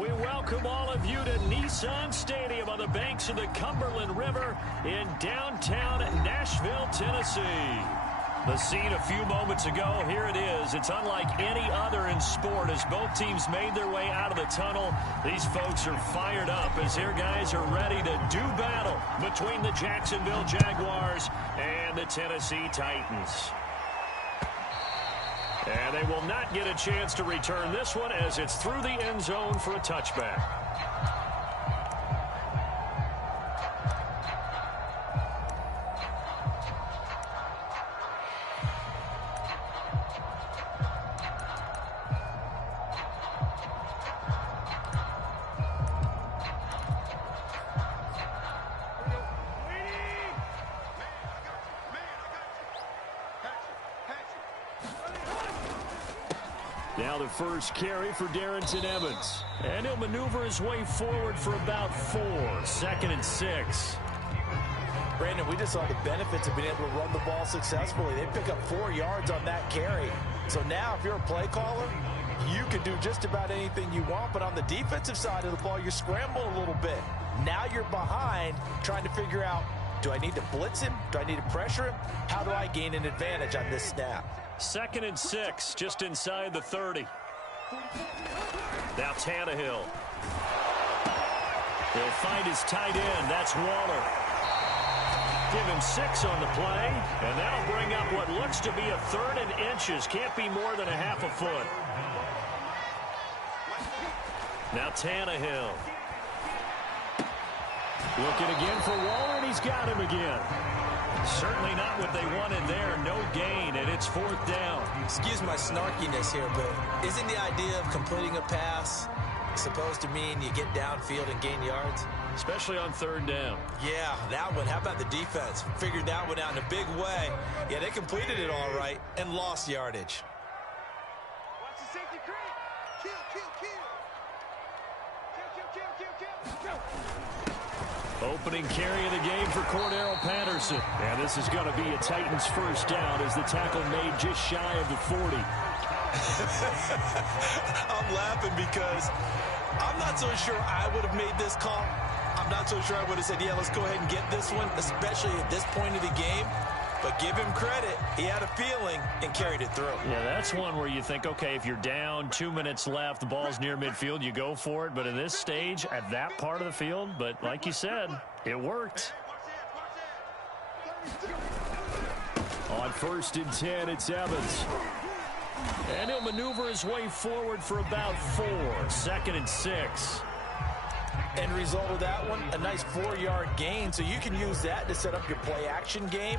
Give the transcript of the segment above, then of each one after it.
We welcome all of you to Nissan Stadium on the banks of the Cumberland River in downtown Nashville, Tennessee. The scene a few moments ago, here it is. It's unlike any other in sport as both teams made their way out of the tunnel. These folks are fired up as their guys are ready to do battle between the Jacksonville Jaguars and the Tennessee Titans. And they will not get a chance to return this one as it's through the end zone for a touchback. Now the first carry for Darrynton Evans. And he'll maneuver his way forward for about 4. 2nd and 6. Brandon, we just saw the benefits of being able to run the ball successfully. They pick up 4 yards on that carry. So now if you're a play caller, you can do just about anything you want. But on the defensive side of the ball, you're scrambling a little bit. Now you're behind trying to figure out, do I need to blitz him? Do I need to pressure him? How do I gain an advantage on this snap? 2nd and 6, just inside the 30. Now Tannehill. He'll find his tight end. That's Waller. Give him 6 on the play, and that'll bring up what looks to be a 3rd and inches. Can't be more than a half a foot. Now Tannehill. Looking again for Waller, and he's got him again. Certainly not what they wanted there. No gain, and it's 4th down. Excuse my snarkiness here, but isn't the idea of completing a pass supposed to mean you get downfield and gain yards? Especially on 3rd down. Yeah, that one. How about the defense? Figured that one out in a big way. Yeah, they completed it all right and lost yardage. Watch the safety creep. Kill. Kill. Opening carry of the game for Cordero Patterson. And this is going to be a Titans first down as the tackle made just shy of the 40. I'm laughing because I'm not so sure I would have made this call. I'm not so sure I would have said, yeah, let's go ahead and get this one, especially at this point of the game. But give him credit. He had a feeling and carried it through. Yeah, that's one where you think, okay, if you're down, 2 minutes left, the ball's near midfield, you go for it. But in this stage, at that part of the field, but like you said, it worked. On 1st and 10, it's Evans. And he'll maneuver his way forward for about 4. 2nd and 6. End result of that one, a nice 4-yard gain. So you can use that to set up your play-action game,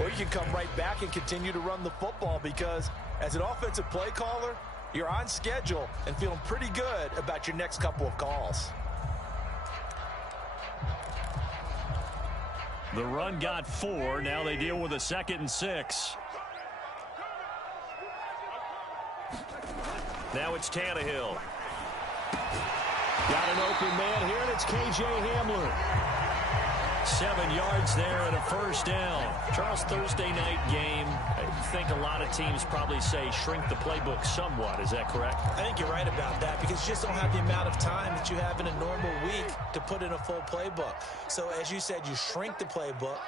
or you can come right back and continue to run the football because as an offensive play caller, you're on schedule and feeling pretty good about your next couple of calls. The run got 4. Now they deal with a 2nd and 6. Now it's Tannehill. Got an open man here, and it's K.J. Hamler. 7 yards there and a first down. Charles, Thursday night game. I think a lot of teams probably say shrink the playbook somewhat. Is that correct? I think you're right about that because you just don't have the amount of time that you have in a normal week to put in a full playbook. So as you said, you shrink the playbook,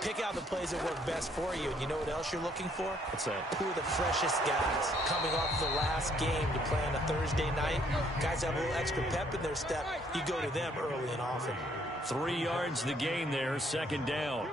pick out the plays that work best for you. And you know what else you're looking for? What's that? Who are the freshest guys coming off the last game to play on a Thursday night? Guys have a little extra pep in their step. You go to them early and often. 3 yards the gain there, 2nd down.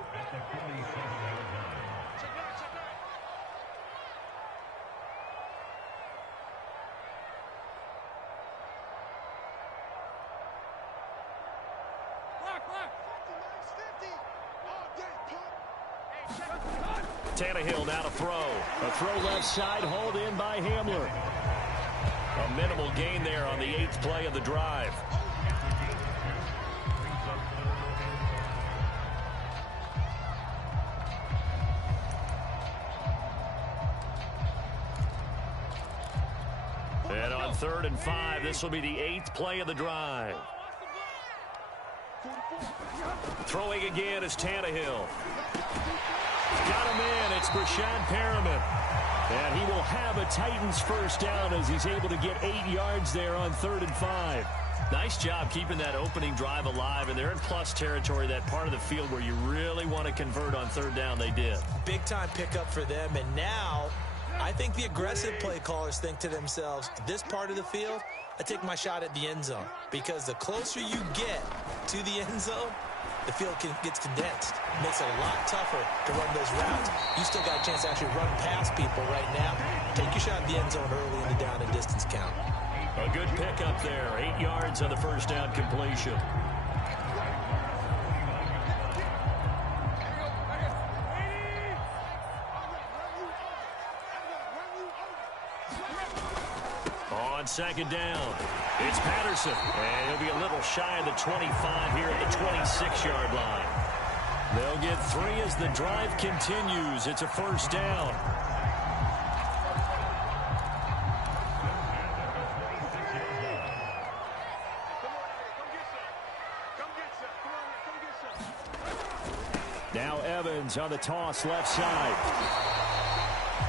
Tannehill now to throw. A throw left side, hauled in by Hamler. A minimal gain there on the 8th play of the drive. And on 3rd and 5, this will be the 8th play of the drive. Throwing again is Tannehill. Got him in. It's Breshad Perriman. And he will have a Titans first down as he's able to get 8 yards there on 3rd and 5. Nice job keeping that opening drive alive, and they're in plus territory, that part of the field where you really want to convert on 3rd down. They did. Big-time pickup for them, and now I think the aggressive play callers think to themselves, this part of the field, I take my shot at the end zone, because the closer you get to the end zone, the field gets condensed. It makes it a lot tougher to run those routes. You still got a chance to actually run past people right now. Take your shot at the end zone early in the down and distance count. A good pickup there. 8 yards on the first down completion. On 2nd down, it's Patterson. And he'll be a little shy of the 25 here at the 26-yard line. They'll get 3 as the drive continues. It's a first down. Now Evans on the toss left side.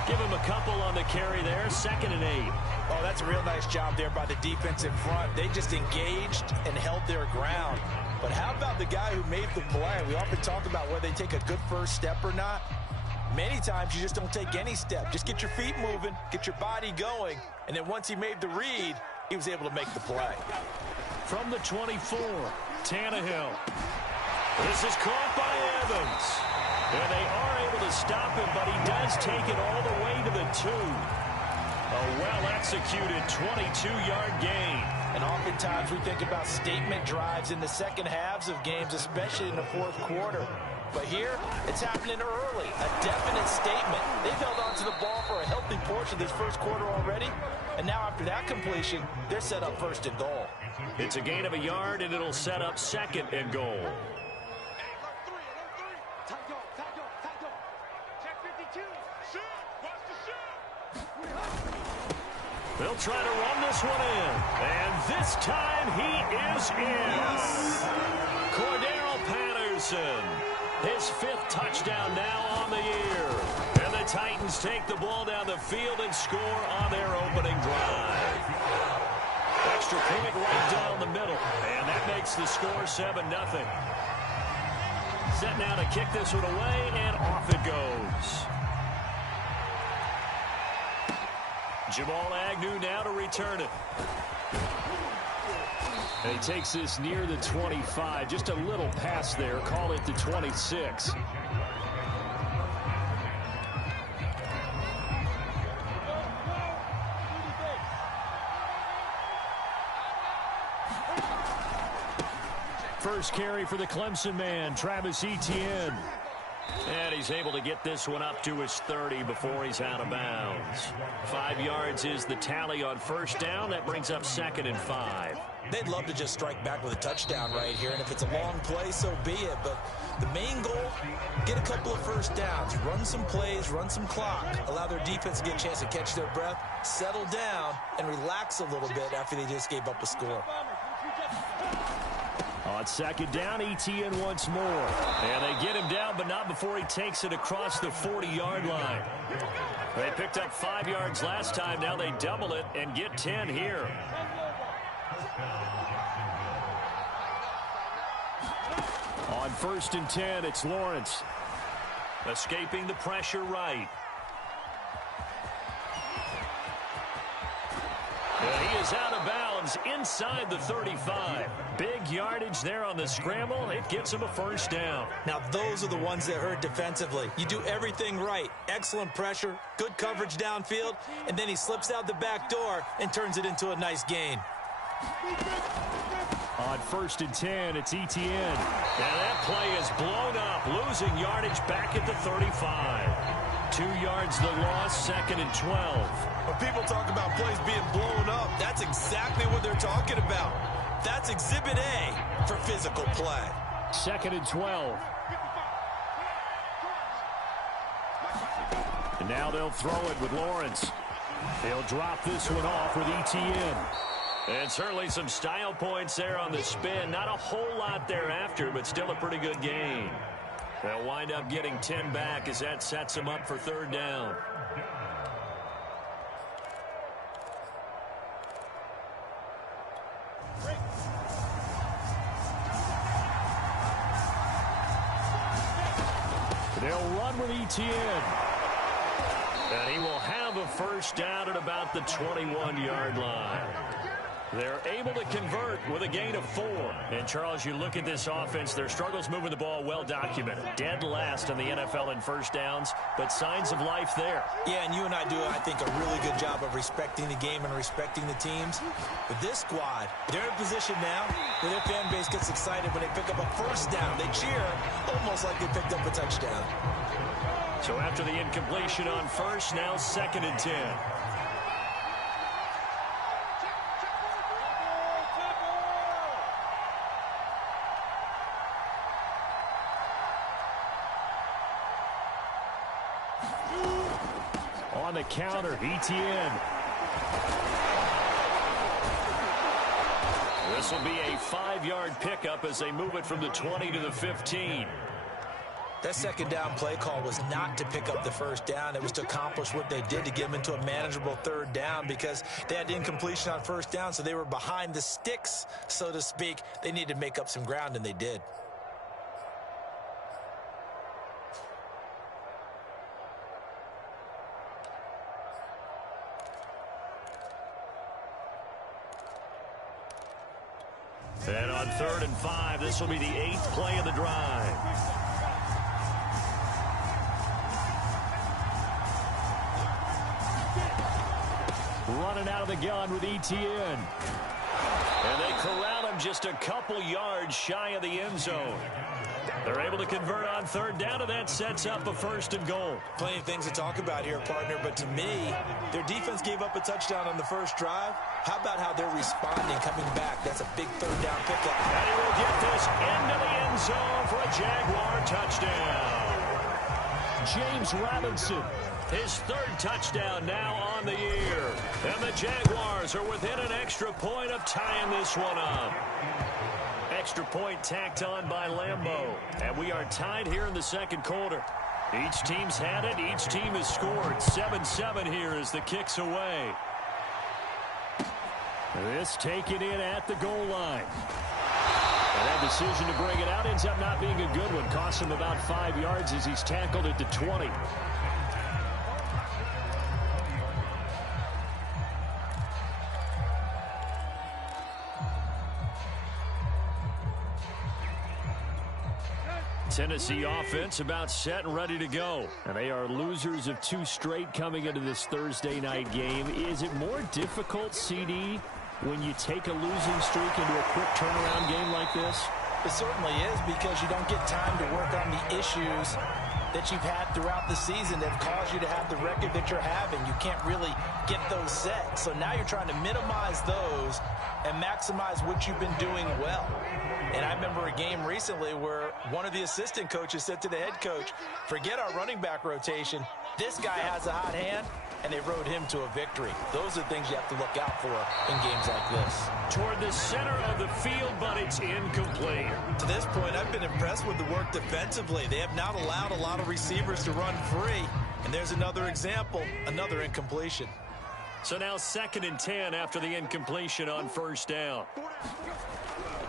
Give him a couple on the carry there. 2nd and 8. Oh, that's a real nice job there by the defense in front. They just engaged and held their ground. But how about the guy who made the play? We often talk about whether they take a good first step or not. Many times you just don't take any step. Just get your feet moving, get your body going, and then once he made the read, he was able to make the play. From the 24, Tannehill. This is caught by Evans. And they are able to stop him, but he does take it all the way to the 2. A well-executed 22-yard gain. And oftentimes we think about statement drives in the second halves of games, especially in the 4th quarter. But here, it's happening early. A definite statement. They've held on to the ball for a healthy portion of this first quarter already. And now after that completion, they're set up 1st and goal. It's a gain of a yard, and it'll set up 2nd and goal. They'll try to run this one in. And this time he is in. Cordero Patterson. His 5th touchdown now on the year. And the Titans take the ball down the field and score on their opening drive. Extra point right down the middle. And that makes the score 7-0. Set now to kick this one away, and off it goes. Jamal Agnew now to return it. And he takes this near the 25. Just a little pass there. Call it the 26. First carry for the Clemson man, Travis Etienne. And he's able to get this one up to his 30 before he's out of bounds. 5 yards is the tally on first down. That brings up 2nd and 5. They'd love to just strike back with a touchdown right here, and if it's a long play, so be it. But the main goal, get a couple of first downs, run some plays, run some clock, allow their defense to get a chance to catch their breath, settle down, and relax a little bit after they just gave up a score. On 2nd down, Etienne once more. And they get him down, but not before he takes it across the 40-yard line. They picked up 5 yards last time. Now they double it and get 10 here. On 1st and 10, it's Lawrence. Escaping the pressure right. And he is out of bounds inside the 35. Big yardage there on the scramble. It gets him a first down. Now, those are the ones that hurt defensively. You do everything right. Excellent pressure, good coverage downfield, and then he slips out the back door and turns it into a nice gain. On 1st and 10, it's Etienne. And that play is blown up, losing yardage back at the 35. 2 yards the loss, 2nd and 12. When people talk about plays being blown up, that's exactly what they're talking about. That's Exhibit A for physical play. 2nd and 12. And now they'll throw it with Lawrence. They'll drop this one off with Etienne. And certainly some style points there on the spin. Not a whole lot thereafter, but still a pretty good gain. They'll wind up getting 10 back as that sets them up for third down. They'll run with Etienne. And he will have a first down at about the 21-yard line. They're able to convert with a gain of 4. And, Charles, you look at this offense, their struggles moving the ball well documented. Dead last in the NFL in first downs, but signs of life there. Yeah, and you and I do, I think, a really good job of respecting the game and respecting the teams. But this squad, they're in a position now where their fan base gets excited when they pick up a first down. They cheer almost like they picked up a touchdown. So after the incompletion on first, now 2nd and 10. On the counter, Etienne. This will be a 5-yard pickup as they move it from the 20 to the 15. That second down play call was not to pick up the first down. It was to accomplish what they did to get them into a manageable third down because they had incompletion on first down, so they were behind the sticks, so to speak. They needed to make up some ground, and they did. And on 3rd and 5, this will be the 8th play of the drive. Running out of the gun with Etienne. And they corral him just a couple yards shy of the end zone. They're able to convert on 3rd down, and that sets up a 1st and goal. Plenty of things to talk about here, partner, but to me, their defense gave up a touchdown on the first drive. How about how they're responding, coming back? That's a big 3rd down pickup. And he will get this into the end zone for a Jaguar touchdown. James Robinson, his 3rd touchdown now on the year. And the Jaguars are within an extra point of tying this one up. Extra point tacked on by Lambeau. And we are tied here in the 2nd quarter. Each team's had it. Each team has scored. 7-7 here as the kick's away. This taken in at the goal line. And that decision to bring it out ends up not being a good one. Costs him about 5 yards as he's tackled at the 20. Tennessee offense about set and ready to go. And they are losers of 2 straight coming into this Thursday night game. Is it more difficult, CD, when you take a losing streak into a quick turnaround game like this? It certainly is, because you don't get time to work on the issues that you've had throughout the season that have caused you to have the record that you're having. You can't really get those set. So now you're trying to minimize those and maximize what you've been doing well. And I remember a game recently where one of the assistant coaches said to the head coach, forget our running back rotation. This guy has a hot hand, and they rode him to a victory. Those are things you have to look out for in games like this. Toward the center of the field, but it's incomplete. To this point, I've been impressed with the work defensively. They have not allowed a lot of receivers to run free. And there's another example, another incompletion. So now 2nd and 10 after the incompletion on 1st down.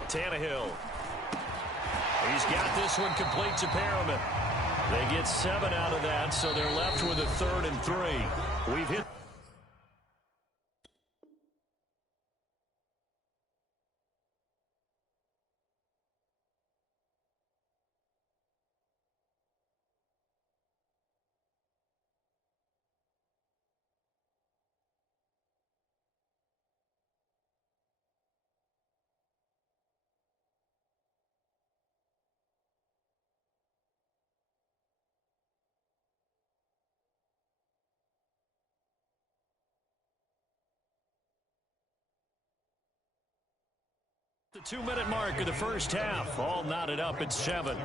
Tannehill. He's got this one complete to Perriman. They get 7 out of that, so they're left with a 3rd and 3. We've hit. The 2-minute mark of the first half, all knotted up at 7.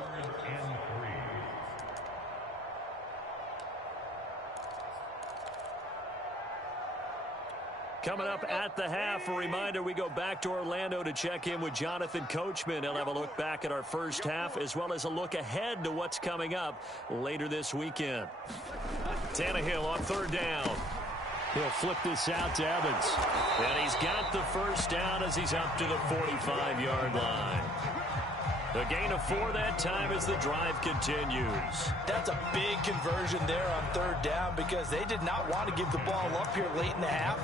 Coming up at the half, a reminder, we go back to Orlando to check in with Jonathan Coachman. He'll have a look back at our first half as well as a look ahead to what's coming up later this weekend. Tannehill on third down. He'll flip this out to Evans. And he's got the first down as he's up to the 45-yard line. A gain of 4 that time as the drive continues. That's a big conversion there on third down because they did not want to give the ball up here late in the half.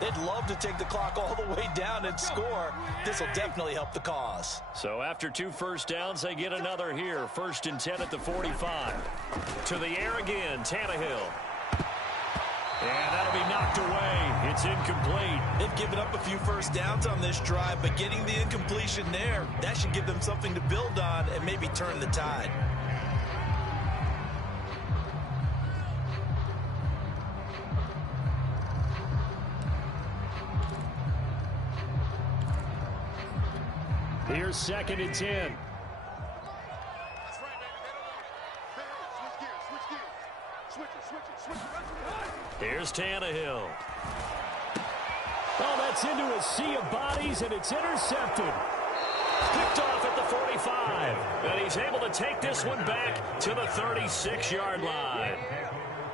They'd love to take the clock all the way down and score. This will definitely help the cause. So after 2 first downs, they get another here. 1st and 10 at the 45. To the air again, Tannehill. And that'll be knocked away. It's incomplete. They've given up a few first downs on this drive, but getting the incompletion there, that should give them something to build on and maybe turn the tide. Here's 2nd and 10. Here's Tannehill. Oh, that's into a sea of bodies, and it's intercepted. Picked off at the 45. And he's able to take this one back to the 36-yard line.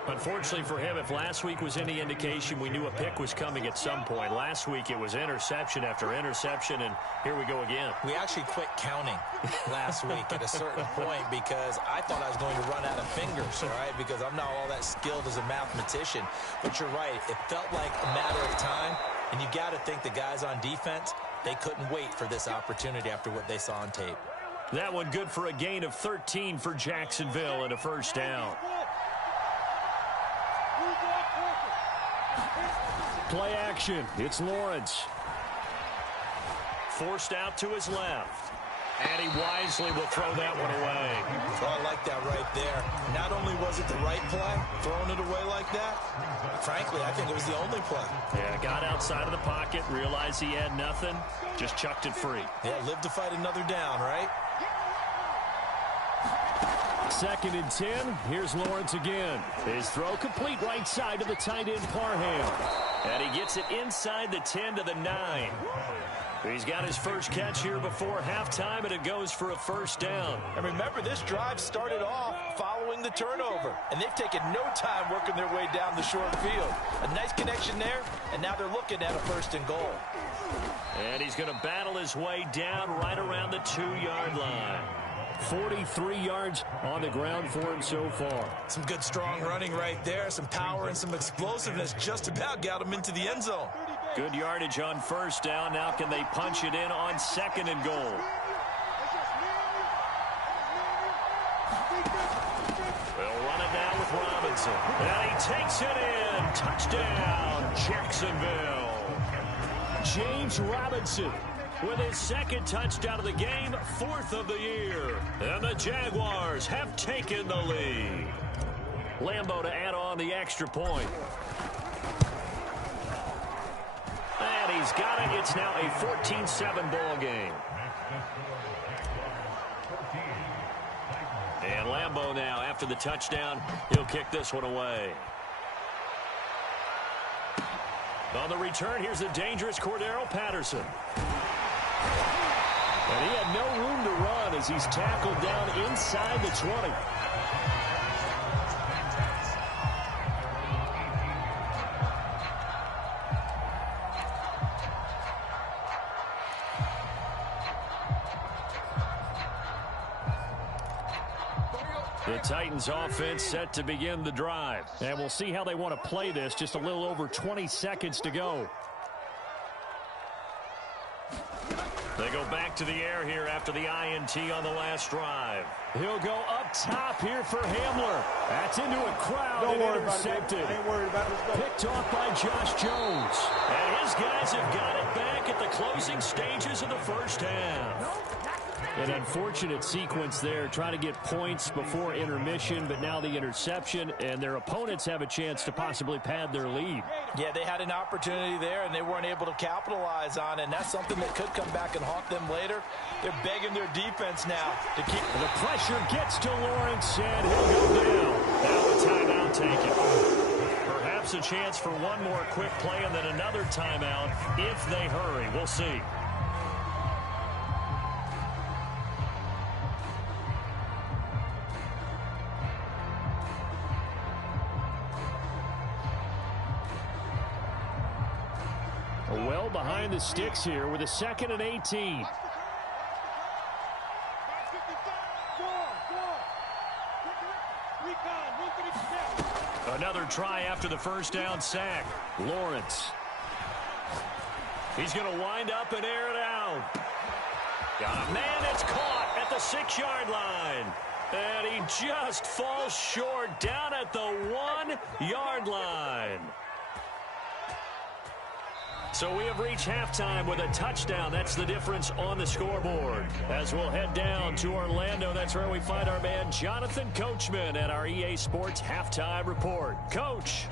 Unfortunately for him, if last week was any indication, we knew a pick was coming at some point. Last week it was interception after interception, and here we go again. We actually quit counting last week at a certain point because I thought I was going to run out of fingers, all right, because I'm not all that skilled as a mathematician. But you're right. It felt like a matter of time, and you got to think the guys on defense, they couldn't wait for this opportunity after what they saw on tape. That one good for a gain of 13 for Jacksonville and a first down. Play action. It's Lawrence. Forced out to his left. And he wisely will throw that one away. Oh, I like that right there. Not only was it the right play, throwing it away like that, frankly, I think it was the only play. Yeah, got outside of the pocket, realized he had nothing, just chucked it free. Yeah, live to fight another down, right? 2nd and 10. Here's Lawrence again. His throw complete right side to the tight end Parham. And he gets it inside the 10 to the 9. He's got his first catch here before halftime, and it goes for a first down. And remember, this drive started off following the turnover, and they've taken no time working their way down the short field. A nice connection there, and now they're looking at a 1st and goal. And he's going to battle his way down right around the 2-yard line. 43 yards on the ground for him so far. Some good strong running right there. Some power and some explosiveness just about got him into the end zone. Good yardage on first down. Now can they punch it in on 2nd and goal? They'll run it down with Robinson. And he takes it in. Touchdown, Jacksonville. James Robinson with his 2nd touchdown of the game, 4th of the year. And the Jaguars have taken the lead. Lambeau to add on the extra point. And he's got it. It's now a 14-7 ball game. And Lambeau now, after the touchdown, he'll kick this one away. On the return, here's the dangerous Cordero Patterson. And he had no room to run as he's tackled down inside the 20. The Titans offense set to begin the drive. And we'll see how they want to play this. Just a little over 20 seconds to go. They go back to the air here after the INT on the last drive. He'll go up top here for Hamler. That's into a crowd and intercepted. Ain't worried about it. Picked off by Josh Jones. And his guys have got it back at the closing stages of the first half. An unfortunate sequence there, trying to get points before intermission, but now the interception, and their opponents have a chance to possibly pad their lead. Yeah, they had an opportunity there, and they weren't able to capitalize on it, and that's something that could come back and haunt them later. They're begging their defense now to keep... The pressure gets to Lawrence, and he'll go down. Now a timeout taken. Perhaps perhaps a chance for one more quick play and then another timeout if they hurry. We'll see. Well behind the sticks here with a 2nd and 18. Another try after the first down sack. Lawrence. He's going to wind up and air it out. Got a man that's caught at the 6-yard line. And he just falls short down at the 1-yard line. So we have reached halftime with a touchdown. That's the difference on the scoreboard. As we'll head down to Orlando, that's where we find our man Jonathan Coachman at our EA Sports Halftime Report. Coach.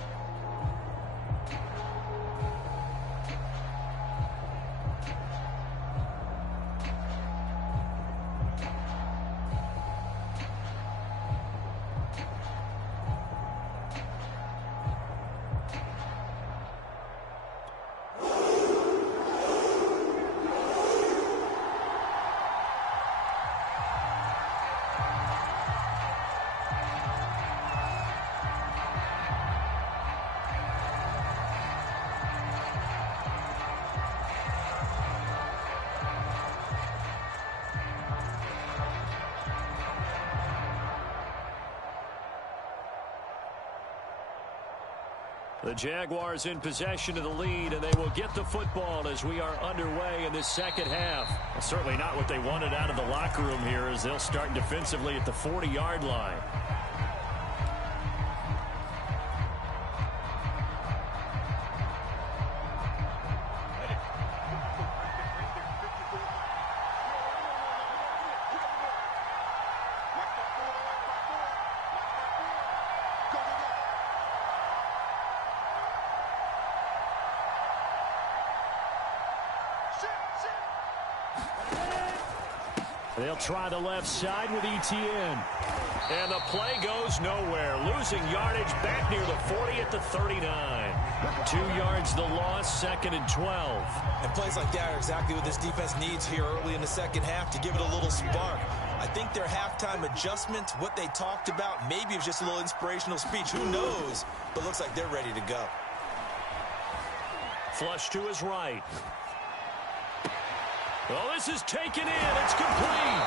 The Jaguars in possession of the lead, and they will get the football as we are underway in this second half. Well, certainly not what they wanted out of the locker room here as they'll start defensively at the 40-yard line. They'll try the left side with Etienne. And the play goes nowhere. Losing yardage back near the 40 at the 39. 2 yards the loss, 2nd and 12. And plays like that are exactly what this defense needs here early in the second half to give it a little spark. I think their halftime adjustment, what they talked about, maybe it was just a little inspirational speech. Who knows? But looks like they're ready to go. Flush to his right. Oh, this is taken in. It's complete.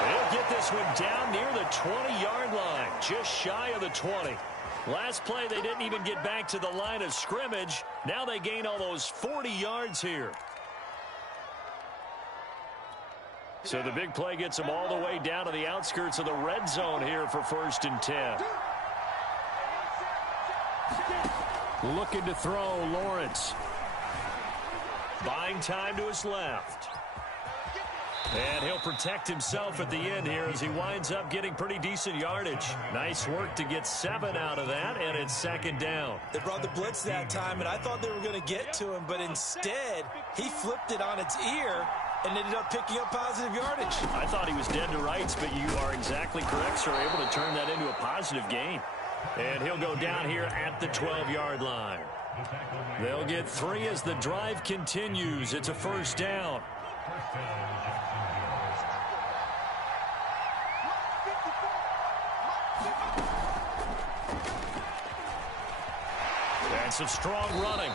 They'll get this one down near the 20-yard line, just shy of the 20. Last play, they didn't even get back to the line of scrimmage. Now they gain almost 40 yards here. So the big play gets them all the way down to the outskirts of the red zone here for 1st and 10. Looking to throw, Lawrence. Buying time to his left. And he'll protect himself at the end here as he winds up getting pretty decent yardage. Nice work to get 7 out of that, and it's 2nd down. They brought the blitz that time, and I thought they were going to get to him, but instead, he flipped it on its ear and ended up picking up positive yardage. I thought he was dead to rights, but you are exactly correct, sir. Able to turn that into a positive gain. And he'll go down here at the 12-yard line. They'll get 3 as the drive continues. It's a 1st down. And some strong running.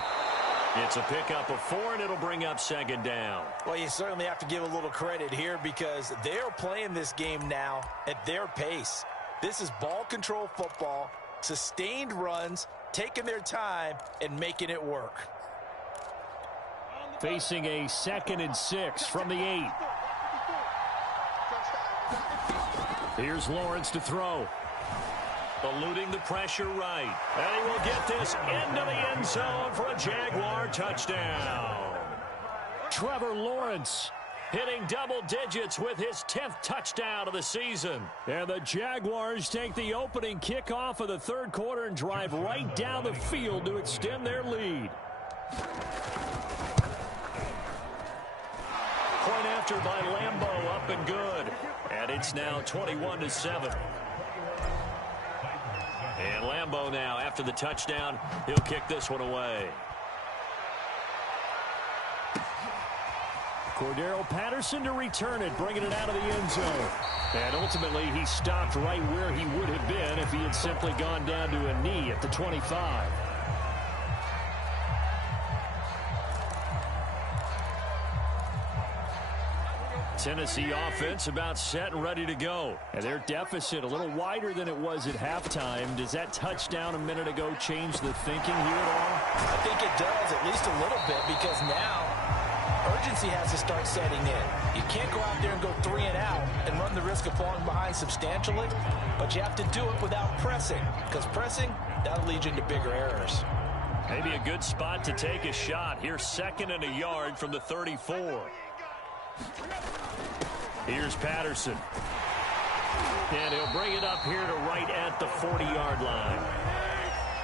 It's a pickup of 4, and it'll bring up 2nd down. Well, you certainly have to give a little credit here because they're playing this game now at their pace. This is ball control football, sustained runs, taking their time, and making it work. Facing a 2nd and 6 from the 8. Here's Lawrence to throw. Eluding the pressure right. And he will get this into the end zone for a Jaguar touchdown. Trevor Lawrence hitting double digits with his 10th touchdown of the season. And the Jaguars take the opening kickoff of the 3rd quarter and drive right down the field to extend their lead. Point after by Lambo, up and good. And it's now 21-7. And Lambeau now, after the touchdown, he'll kick this one away. Cordero Patterson to return it, bringing it out of the end zone. And ultimately, he stopped right where he would have been if he had simply gone down to a knee at the 25. Tennessee offense about set and ready to go. And their deficit a little wider than it was at halftime. Does that touchdown a minute ago change the thinking here at all? I think it does, at least a little bit, because now urgency has to start setting in. You can't go out there and go 3 and out and run the risk of falling behind substantially, but you have to do it without pressing, because pressing, that'll lead you into bigger errors. Maybe a good spot to take a shot. Here's 2nd and a yard from the 34. Here's Patterson. And he'll bring it up here to right at the 40-yard line.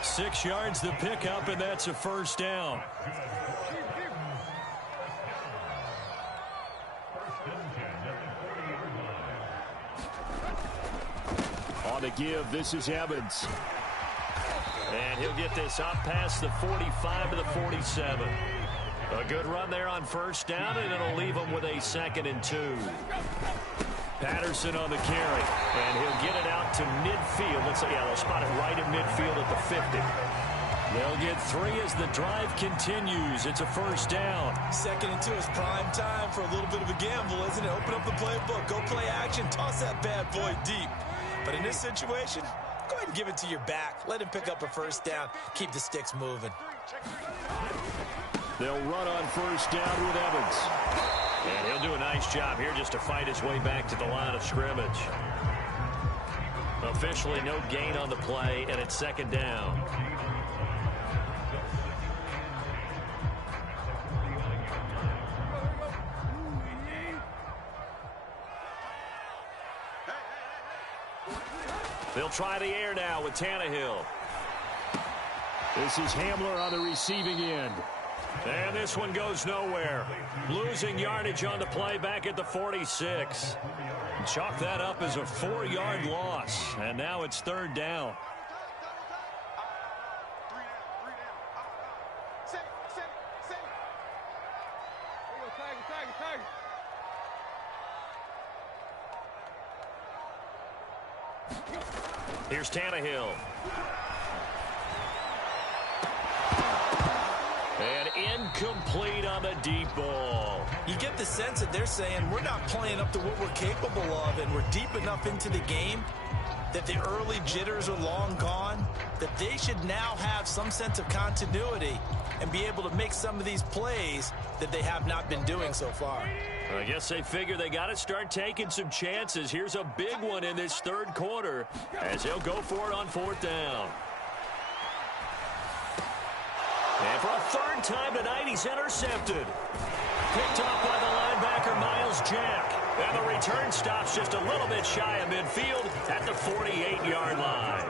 6 yards the pickup, and that's a first down. On the give, this is Evans. And he'll get this up past the 45 to the 47. A good run there on first down, and it'll leave them with a 2nd and 2. Patterson on the carry, and he'll get it out to midfield. Let's say, they'll spot it right at midfield at the 50. They'll get 3 as the drive continues. It's a first down. 2nd and 2 is prime time for a little bit of a gamble, isn't it? Open up the playbook, go play action, toss that bad boy deep. But in this situation, go ahead and give it to your back. Let him pick up a first down. Keep the sticks moving. They'll run on first down with Evans. And he'll do a nice job here just to fight his way back to the line of scrimmage. Officially no gain on the play, and it's 2nd down. They'll try the air now with Tannehill. This is Hamler on the receiving end. And this one goes nowhere. Losing yardage on the play back at the 46. Chalk that up as a 4-yard loss. And now it's 3rd down. Here's Tannehill. And incomplete on the deep ball. You get the sense that they're saying we're not playing up to what we're capable of, and we're deep enough into the game that the early jitters are long gone, that they should now have some sense of continuity and be able to make some of these plays that they have not been doing so far. I guess they figure they got to start taking some chances. Here's a big one in this 3rd quarter as they'll go for it on 4th down. And for a 3rd time tonight, he's intercepted. Picked off by the linebacker, Miles Jack. And the return stops just a little bit shy of midfield at the 48-yard line.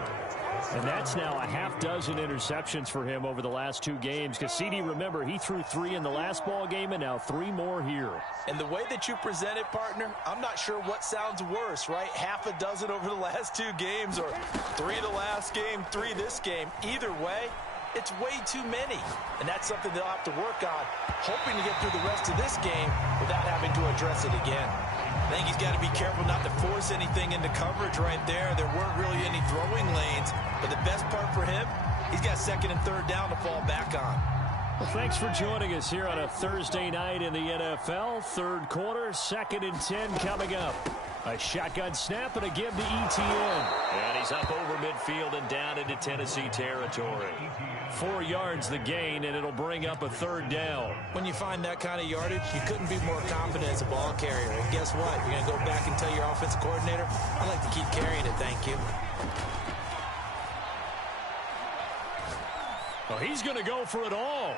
And that's now a half-dozen interceptions for him over the last 2 games. Because, CD, remember, he threw 3 in the last ball game and now 3 more here. And the way that you present it, partner, I'm not sure what sounds worse, right? Half a dozen over the last 2 games, or 3 the last game, 3 this game. Either way, it's way too many. And that's something they'll have to work on, hoping to get through the rest of this game without having to address it again. I think he's got to be careful not to force anything into coverage right there. There weren't really any throwing lanes. But the best part for him, he's got 2nd and 3rd down to fall back on. Well, thanks for joining us here on a Thursday night in the NFL. 3rd quarter, 2nd and 10 coming up. A shotgun snap and a give to Etienne. And he's up over midfield and down into Tennessee territory. 4 yards the gain, and it'll bring up a 3rd down. When you find that kind of yardage, you couldn't be more confident as a ball carrier. And guess what? You're going to go back and tell your offensive coordinator, I'd like to keep carrying it, thank you. Well, he's going to go for it all.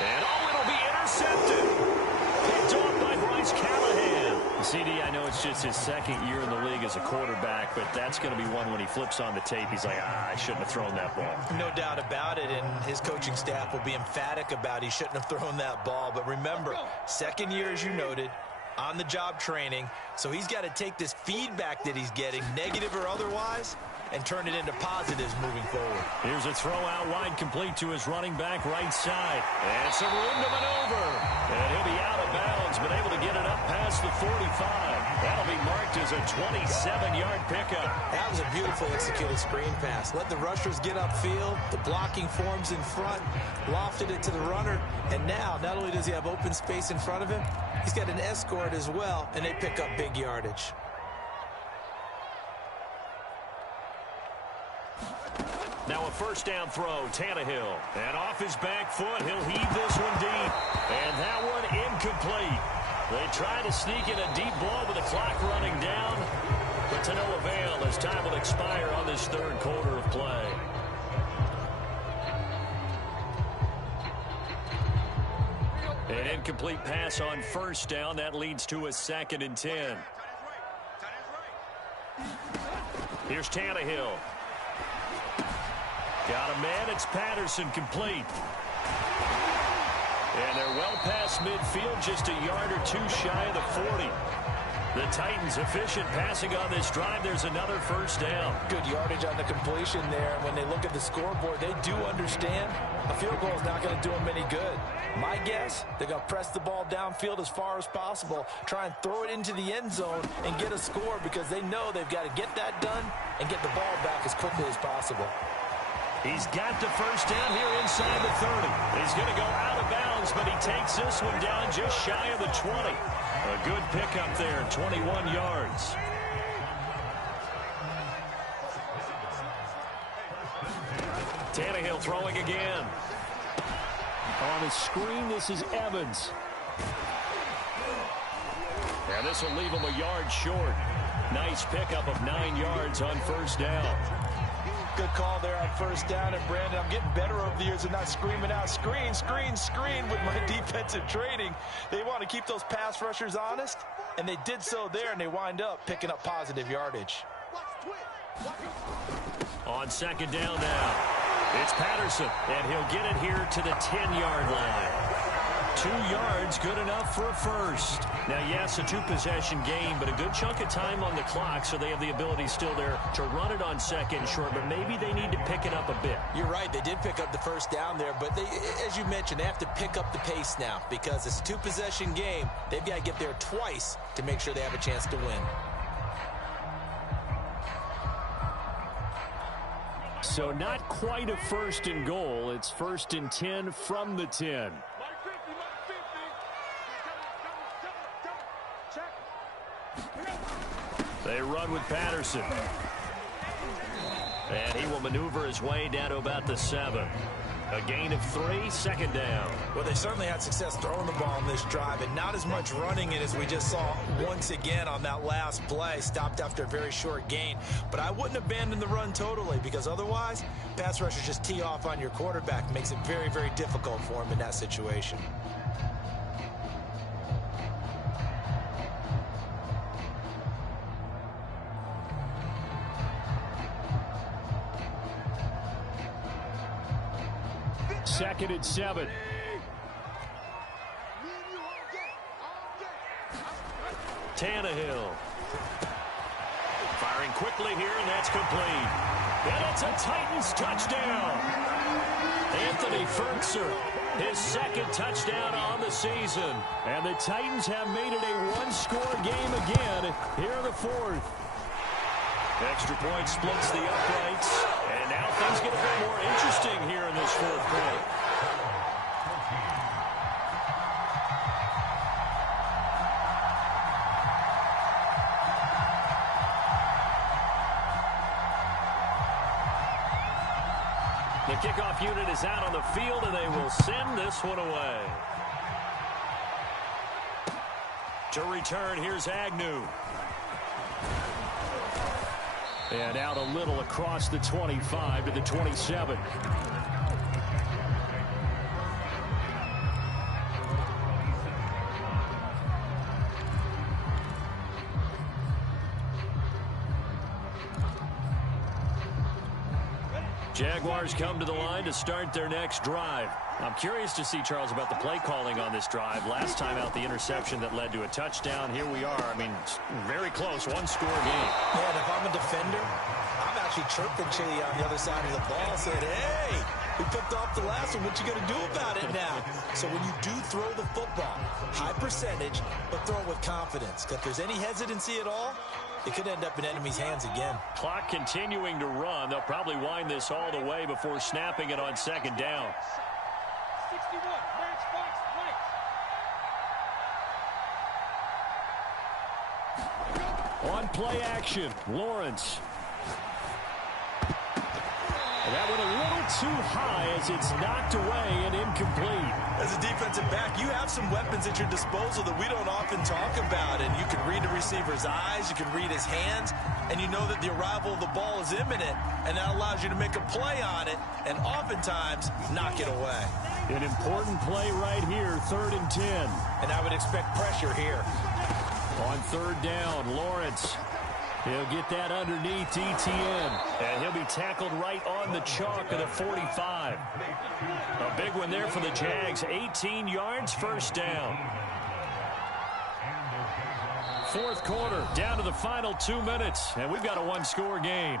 And it'll be intercepted. Picked off by Bryce Callahan. CD, I know it's just his 2nd year in the league as a quarterback, but that's going to be one when he flips on the tape. He's like, I shouldn't have thrown that ball. No doubt about it, and his coaching staff will be emphatic about he shouldn't have thrown that ball. But remember, 2nd year, as you noted, on-the-job training, so he's got to take this feedback that he's getting, negative or otherwise, and turn it into positives moving forward. Here's a throw out wide, complete to his running back right side. And some room to maneuver. And he'll be out of bounds, but able to get it up past the 45. That'll be marked as a 27-yard pickup. That was a beautifully executed screen pass. Let the rushers get upfield. The blocking forms in front. Lofted it to the runner. And now, not only does he have open space in front of him, he's got an escort as well, and they pick up big yardage. Now a first down throw, Tannehill. And off his back foot, he'll heave this one deep. And that one incomplete. They try to sneak in a deep ball with the clock running down, but to no avail as time will expire on this third quarter of play. An incomplete pass on first down. That leads to a 2nd and 10. Here's Tannehill. Got a man. It's Patterson, complete. And they're well past midfield, just a yard or two shy of the 40. The Titans efficient passing on this drive. There's another first down. Good yardage on the completion there. When they look at the scoreboard, they do understand a field goal is not going to do them any good. My guess, they're going to press the ball downfield as far as possible, try and throw it into the end zone and get a score because they know they've got to get that done and get the ball back as quickly as possible. He's got the first down here inside the 30. He's going to go out of bounds, but he takes this one down just shy of the 20. A good pickup there, 21 yards. Tannehill throwing again. On the screen, this is Evans. And this will leave him a yard short. Nice pickup of 9 yards on first down. Good call there on first down. And, Brandon, I'm getting better over the years and not screaming out, screen, screen, screen with my defensive training. They want to keep those pass rushers honest, and they did so there, and they wind up picking up positive yardage. On second down now, it's Patterson, and he'll get it here to the 10-yard line. 2 yards, good enough for a first. Now, yes, a 2-possession game, but a good chunk of time on the clock, so they have the ability still there to run it on second short, but maybe they need to pick it up a bit. You're right. They did pick up the first down there, but they, as you mentioned, they have to pick up the pace now because it's a 2-possession game. They've got to get there twice to make sure they have a chance to win. So not quite a first and goal. It's 1st and 10 from the 10. They run with Patterson. And he will maneuver his way down to about the 7. A gain of 3, 2nd down. Well, they certainly had success throwing the ball on this drive, and not as much running it as we just saw once again on that last play. Stopped after a very short gain. But I wouldn't abandon the run totally, because otherwise, pass rushers just tee off on your quarterback. Makes it very, very difficult for him in that situation. Second and 7. Tannehill. Firing quickly here, and that's complete. And it's a Titans touchdown. Anthony Firkser, his 2nd touchdown on the season. And the Titans have made it a 1-score game again here in the 4th. Extra point splits the uprights. And now things get a bit more interesting here in this 4th quarter. The kickoff unit is out on the field, and they will send this one away. To return, here's Agnew. And out a little across the 25 to the 27. Jaguars come to the line to start their next drive. I'm curious to see, Charles, about the play calling on this drive. Last time out, the interception that led to a touchdown. Here we are. I mean, very close, 1-score game. Yeah, and if I'm a defender, I'm actually chirping Chili on the other side of the ball, said, hey, we picked off the last one. What you going to do about it now? So when you do throw the football, high percentage, but throw it with confidence. Because if there's any hesitancy at all, it could end up in enemy's hands again. Clock continuing to run. They'll probably wind this all the way before snapping it on second down. 61, Matchbox Lights. On play action, Lawrence. And that went a little too high as it's knocked away and incomplete. As a defensive back, you have some weapons at your disposal that we don't often talk about. And you can read the receiver's eyes, you can read his hands, and you know that the arrival of the ball is imminent, and that allows you to make a play on it and oftentimes knock it away. An important play right here, 3rd and 10. And I would expect pressure here. On 3rd down, Lawrence. He'll get that underneath ETN. And he'll be tackled right on the chalk of the 45. A big one there for the Jags. 18 yards, 1st down. 4th quarter, down to the final 2 minutes. And we've got a one-score game.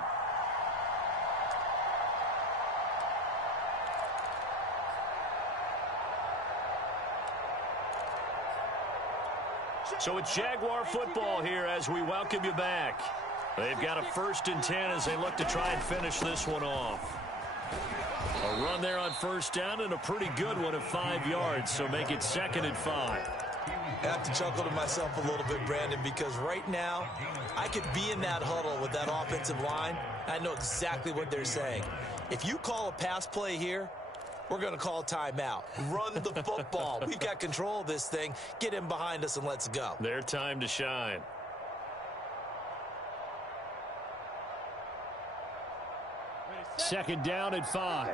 So it's Jaguar football here as we welcome you back. They've got a 1st and 10 as they look to try and finish this one off. A run there on 1st down and a pretty good one of 5 yards, so make it 2nd and 5. I have to chuckle to myself a little bit, Brandon, because right now I could be in that huddle with that offensive line. I know exactly what they're saying. If you call a pass play here, we're going to call timeout. Run the football. We've got control of this thing. Get in behind us and let's go. Their time to shine. Second down and 5.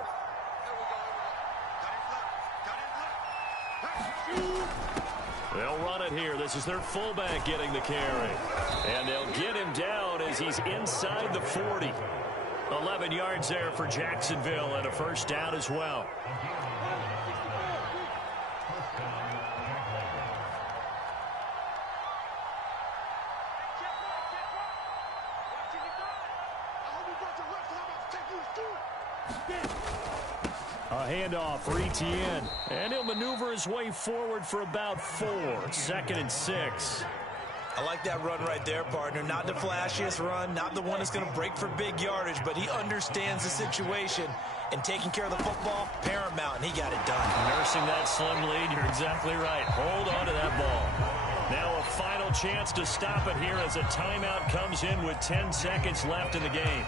They'll run it here. This is their fullback getting the carry. And they'll get him down as he's inside the 40. 11 yards there for Jacksonville and a 1st down as well. A handoff for ETN. And he'll maneuver his way forward for about 4. 2nd and 6. I like that run right there, partner. Not the flashiest run, not the one that's going to break for big yardage, but he understands the situation, and taking care of the football, paramount, and he got it done. Nursing that slim lead, you're exactly right. Hold on to that ball. Now a final chance to stop it here as a timeout comes in with 10 seconds left in the game.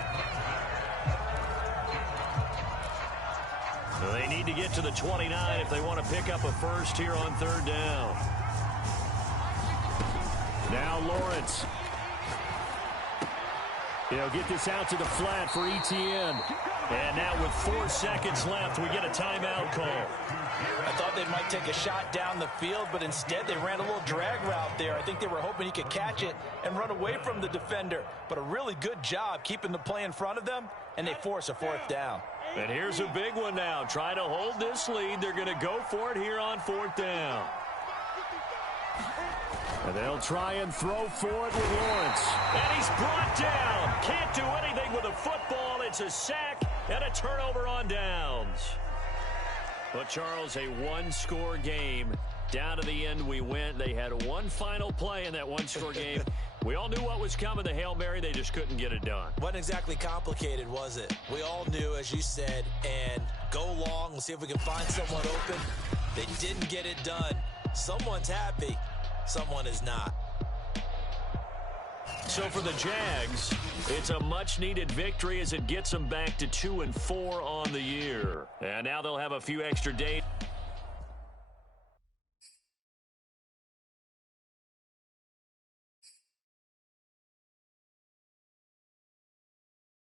So they need to get to the 29 if they want to pick up a 1st here on 3rd down. Now Lawrence. He'll get this out to the flat for ETN. And now with 4 seconds left, we get a timeout call. I thought they might take a shot down the field, but instead they ran a little drag route there. I think they were hoping he could catch it and run away from the defender. But a really good job keeping the play in front of them, and they force a 4th down. And here's a big one now. Trying to hold this lead. They're going to go for it here on 4th down. And they'll try and throw for it with Lawrence. And he's brought down. Can't do anything with a football. It's a sack and a turnover on downs. But, Charles, a one-score game. Down to the end we went. They had one final play in that one-score game. We all knew what was coming. The Hail Mary, they just couldn't get it done. Wasn't exactly complicated, was it? We all knew, as you said, and go long. We'll see if we can find someone open. They didn't get it done. Someone's happy. Someone is not. So for the Jags, it's a much-needed victory as it gets them back to 2-4 on the year. And now they'll have a few extra days.